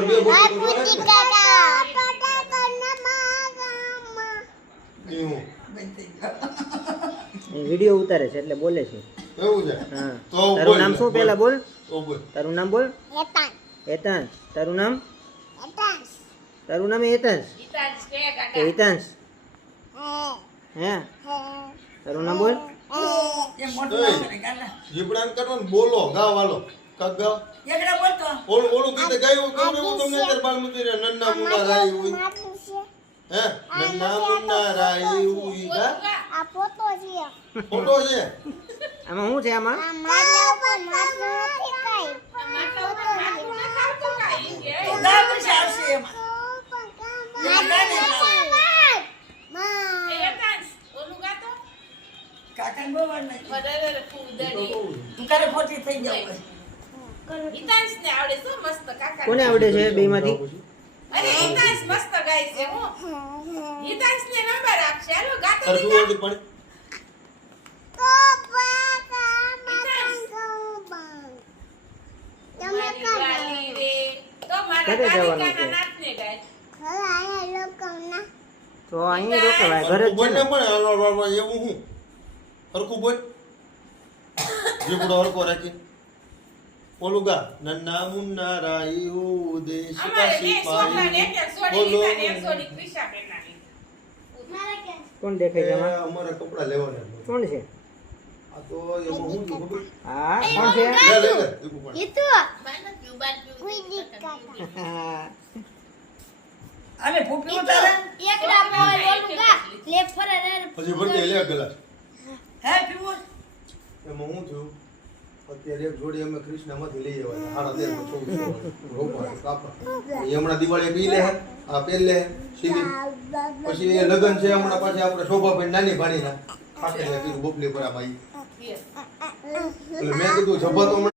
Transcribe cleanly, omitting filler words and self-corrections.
તમારે બે બોલ વિડિયો ઉતારે છે એટલે બોલે છે એવું છે હા તો તારું નામ શું પહેલા બોલ ઓ બોલ તારું નામ બોલ હેતાંશ તારું નામ હેતાંશ હેતાંશ હે તારું નામ બોલ જીબડાન કરવાનું બોલો ગાવ વાલો કક ગાવ ઓલું કીધે ગાયું કહું ને હું તમને અત્યારે બાલ મૂકી રે નન્ના મુન્ના રાઈ હોય હે નન્ના મુન્ના રાઈ હોય ગા આ ફોટો છે ફોટો છે આમાં શું છે આમાં કોને આવડે છે બે માંથી તો અહીં રોકવાય ઘરે જ છે બોલ ને. ને પણ હાલો બાબા એવું હું હરખું બોલ જીબડો હરખો રાખી ઓલું ગા નન્ના મુન્ના રાઈ હું દેશ કા સિપાહી બોલો કોણ દેખાય છે આમાં અમારા કપડા લેવાના કોણ છે આ તો એમાં હું છું ખબર હા કોણ છે લે લે લે દીપુ પણ હા. હજી ભરતી લે ગલાસ એમાં હું થયું અત્યારે એક જોડી અમે કૃષ્ણમાંથી લઈ આવ્યા સાડા 13 રોપા કાપા એ હમણાં દિવાળી પી લે આ પહેર લે સીધી પછી એ લગન છે હમણાં પાછી આપણે શોભાભાઈ નાની ભાણીના ખાતે કીધું બોપલી પર આ ભાઈ એટલે મેં કીધું જભા તો હમણાં